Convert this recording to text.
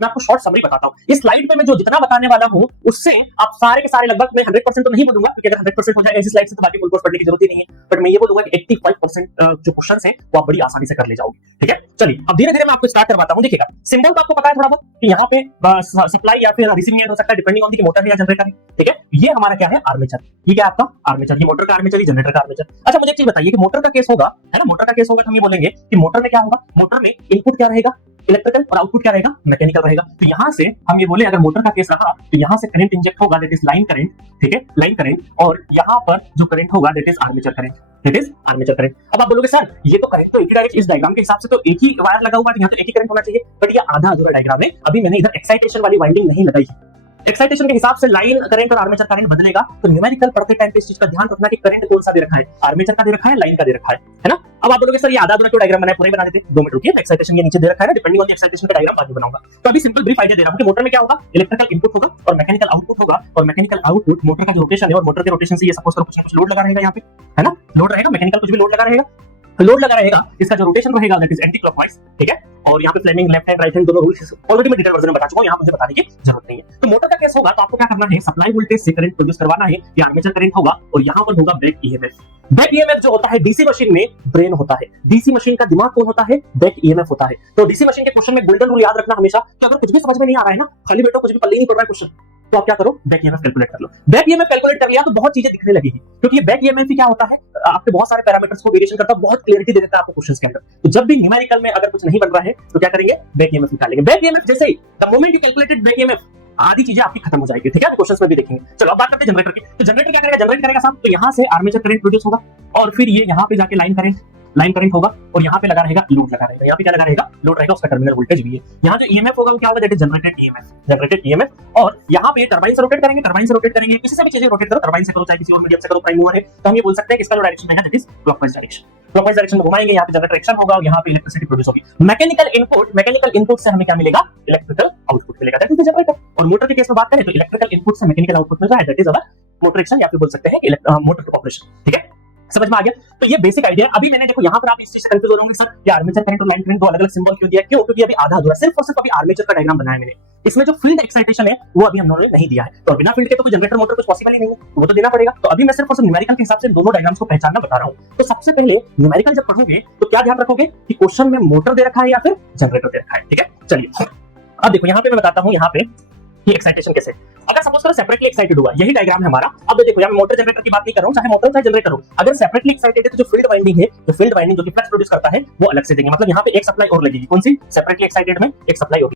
मैं आपको short summary बताता हूँ। इस स्लाइड पे मैं जो जितना बताने वाला हूँ उससे आप सारे के सारे लगभग मैं 100% तो नहीं बोलूंगा, क्योंकि अगर 100% हो जाए ऐसी स्लाइड से तो बाकी फुल कोर्स पढ़ने की जरूरत ही नहीं है, बट मैं ये बोलूंगा कि 85% जो क्वेश्चन है वो आप बड़ी आसानी से कर ले जाओगे। ठीक है, चलिए अब धीरे धीरे मैं आपको स्टार्ट करवाता हूँ। देखिएगा सिंबल तो आपको पता है थोड़ा बहुत कि यहाँ पे सप्लाई या फिर रिसीविंग एंड हो सकता है डिपेंडिंग ऑन दी मोटर है या जनरेटर है। ठीक है, ये हमारा क्या है, आर्मेचर। ये क्या है आपका आर्मेचर, ये मोटर का आर्मेचर, ये जनरेटर का आर्मेचर। अच्छा मुझे एक चीज बताइए कि मोटर का केस होगा, है ना, मोटर का केस होगा तो हम ये बोलेंगे कि मोटर में क्या होगा, मोटर में इनपुट क्या रहेगा इलेक्ट्रिकल और आउटपुट क्या रहेगा मैकेनिकल रहेगा। तो यहां से हम ये बोले अगर मोटर का केस रहा तो यहां से करंट इंजेक्ट होगा, दैट इज लाइन करंट। ठीक है, लाइन करंट, और यहां पर जो करंट होगा that is armature current, that is armature current. अब आप बोलोगे सर ये तो करंट तो एक ही डायरेक्ट, इस डायग्राम के हिसाब से तो एक ही वायर लगा हुआ है, यहां तो एक ही करंट होना चाहिए, बट ये आधा अधूरा डायग्राम है। अभी मैंने इधर एक्साइटेशन वाली वाइंडिंग नहीं लगाई है। एक्साइटेशन के हिसाब से लाइन करंट और आर्मेचर करंट बदलेगा, तो न्यूमेरिकल पढ़ते टाइम पे इस चीज का ध्यान रखना कि करंट कौन सा दे रखा है, आर्मेचर का दे रखा है, लाइन का दे रखा है ना। अब आप बोलोगे सर ये आधा अधूरा क्यों डायग्राम बनाया, पूरे बना देते। 2 मिनट रुकिए, एक्साइटेशन के नीचे दे रखा है ना, डिपेंडिंग ऑन द एक्साइटेशन का डायग्राम बाद में बनाऊंगा। तो अभी सिंपल ब्रीफ आइडिया दे रहा हूं कि मोटर में क्या होगा, इलेक्ट्रिकल इनपुट होगा और मैकेनिकल आउटपुट होगा, और मैकेनिकल आउटपुट मोटर का जो रोटेशन है और मोटर के रोटेशन से ये सपोज करो कुछ लोड लगा रहेगा यहाँ पे, है ना, लोड रहेगा, मैकेनिकल कुछ भी लोड लगा रहेगा, लोड लगा रहेगा, इसका जो रोटेशन रहेगा दैट इज एंटी क्लॉकवाइज। ठीक है, और यहाँ पे Fleming left hand right hand दोनों रूल्स ऑलरेडी मैं डिटेल वर्जन में बता चुका हूं, यहाँ मुझे बताने की जरूरत नहीं है। तो मोटर का केस होगा तो आपको क्या करना है, सप्लाई वोल्टेज से करंट प्रोड्यूस करवाना है, ये आर्मेचर करंट होगा, और यहाँ पर होगा बैक ईएमएफ। बैक ईएमएफ जो होता है डीसी मशीन में ब्रेन होता है, डीसी मशीन का दिमाग कौन होता है, बैक ईएमएफ होता है। तो डीसी मशीन के क्वेश्चन में गोल्डन रूल याद रखना हमेशा कि अगर कुछ भी समझ में नहीं आ रहा है ना, खाली बैठो कुछ भी पल्ले नहीं पड़ रहा है क्वेश्चन, तो आप क्या करो, बैक ईएमएफ कैलकुलेट कर लो। बैक ईएमएफ कैलकुलेट कर लिया तो बहुत चीजें दिखने लगेगी, क्योंकि ये बैक ईएमएफ क्या होता है, आपके बहुत सारे पैरामीटर्स को वेरिएशन करता है, बहुत क्लियरिटी दे देता है आपको क्वेश्चंस के अंदर। तो जब भी न्यूमेरिकल में अगर कुछ नहीं बन रहा है तो क्या करेंगे, बैक ईएमएफ निकालेंगे। बैक ईएमएफ जैसे ही the moment you calculated back EMF आधी चीजें आपकी खत्म हो जाएगी। ठीक है, क्वेश्चंस में भी देखेंगे। चलो अब बात करते हैं जनरेटर की। तो जनरेटर क्या करेगा, जनरेट करेगा साहब, तो यहां से आर्मेचर करंट प्रोड्यूस होगा, और फिर ये यहां पे जाके लाइन करंट होगा, और यहाँ पे लगा रहेगा लोड लगा रहेगा, यहाँ पे क्या लगा रहेगा, लोड रहेगा, उसका टर्मिनल वोल्टेज भी है। यहाँ जो ईएमएफ होगा वो क्या होगा, दैट इज जनरेटेड ईएमएफ। और यहाँ पे टरबाइन से रोटेट करेंगे, किसी से भी चीजें रोटेट करो, टरबाइन से करो चाहे किसी और मीडियम से करो, प्राइम मूवर है, तो हम ये बोल सकते हैं कि इसका जो डायरेक्शन है दैट इज क्लॉकवाइज डायरेक्शन में घुमाएंगे, यहाँ पे जनरेटर एक्शन होगा और यहाँ पे इलेक्ट्रिसिटी प्रोड्यूस होगी। मैकेनिकल इनपुट से हमें क्या मिलेगा, इलेक्ट्रिकल आउटपुट मिलेगा, दैट इज जनरेटर। और मोटर के केस में बात करें तो इलेक्ट्रिकल इनपुट से मैकेनिकल आउटपुट मिल रहा है, that is our motor action, या फिर बोल सकते हैं कि मोटर ऑपरेशन। ठीक है, समझ में आ गया। तो ये बेसिक आइडिया। अभी मैंने देखो यहाँ पर आप इस चीज से कंफ्यूज हो रहे होंगे, सर ये आर्मेचर करंट और लाइन करंट दो अलग-अलग सिंबल क्यों दिया, क्यों, क्योंकि अभी आधा अधूरा सिर्फ और सिर्फ अभी आर्मेचर का डायग्राम बनाया मैंने, इसमें जो फील्ड एक्साइटेशन है वो अभी हमने नहीं दिया है, तो बिना फील्ड के तो कोई जनरेटर मोटर कुछ पॉसिबल ही नहीं है, वो तो देना पड़ेगा। तो अभी मैं सिर्फ और सिर्फ न्यूमेरिकल के हिसाब से दोनों डायग्राम्स को पहचानना बता रहा हूं। तो सबसे पहले न्यूमेरिकल जब पढ़ोगे तो क्या ध्यान रखोगे कि क्वेश्चन में मोटर दे रखा है या फिर जनरेटर दे रखा है। ठीक है, चलिए अब देखो यहाँ पे मैं बताता हूँ, यहाँ पे कि एक्साइटेशन कैसे, अगर सपोज करो सेपरेटली एक्साइटेड हुआ, यही डायग्राम है हमारा। अब देखो यहाँ मोटर जनरेटर की बात नहीं कर रहा हूं, चाहे मोटर चाहे जनरेटर हो, अगर सेपरेटली एक्साइटेड है तो जो फील्ड वाइंडिंग है, जो फील्ड वाइंडिंग जो कि फ्लक्स प्रोड्यूस करता है वो अलग से देंगे, मतलब यहाँ पे एक सप्लाई और लगेगी, कौन सी, सेपरेटली एक्साइटेड में एक सप्लाई होगी।